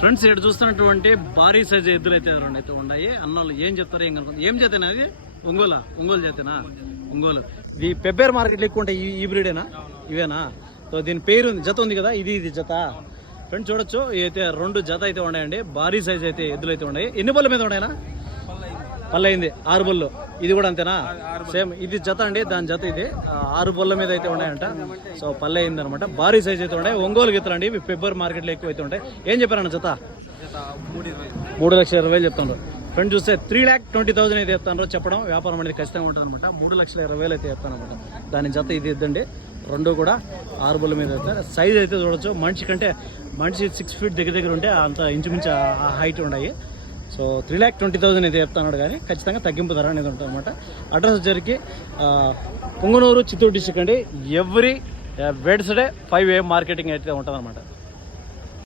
Friends ఇక్కడ చూస్తున్నటువంటి భారీ సైజు ఎద్దులు అయితే రెండు అయితే ఉన్నాయి. అన్నోళ్ళు ఏం చెప్తారో ఏం కనుక ఏం చేతేనా అది ఒంగోలు చేతేనా ఒంగోలు. ఇది పెబ్బేర్ మార్కెట్లో ఎక్కువ ఉంటాయి. ఈ బ్రీడేనా ఇవేనా? సో దీని పేరు ఉంది, జత ఉంది కదా, ఇది జత. ఫ్రెండ్స్ చూడొచ్చు అయితే రెండు జత అయితే ఉన్నాయండి. భారీ సైజ్ అయితే ఎద్దులు అయితే ఉన్నాయి. ఎన్ని బళ్ళ మీద ఉన్నాయనా? పళ్ళు అయింది 6 బళ్ళు. ఇది కూడా అంతేనా? సేమ్ ఇది జత అండి, దాని జత ఇది 6 బళ్ళ మీద అయితే ఉన్నాయంట. సో పళ్ళు అయింది అనమాట. భారీ సైజ్ అయితే ఉన్నాయి. ఒంగోలు గీతలు అండి, ఇవి ఫిబ్రవరి మార్కెట్లో ఎక్కువ అయితే ఉంటాయి. ఏం చెప్పారన్న జత? 3,20,000 చెప్తాను. ఫ్రెండ్ చూస్తే 3,20,000 అయితే చెప్తాను. చెప్పడం వ్యాపారం అనేది ఖచ్చితంగా ఉంటుంది అనమాట. 3,20,000 అయితే చెప్తాను అనమాట. దాని జత ఇది ఇద్దండి. రెండు కూడా 6 బళ్ళ మీద అవుతాయి. సైజ్ అయితే చూడొచ్చు, మనిషి 6 ఫీట్ దగ్గర ఉంటే అంత ఇంచుమించు హైట్ ఉన్నాయి. సో 3,20,000 అయితే చెప్తున్నాడు, కానీ ఖచ్చితంగా తగ్గింపు ధర అనేది ఉంటుంది అనమాట. అడ్రస్ వచ్చరికి పుంగనూరు, చిత్తూరు డిస్ట్రిక్ట్ అండి. ఎవ్రీ వెడ్స్డే 5 AM మార్కెటింగ్ అయితే ఉంటుంది అనమాట.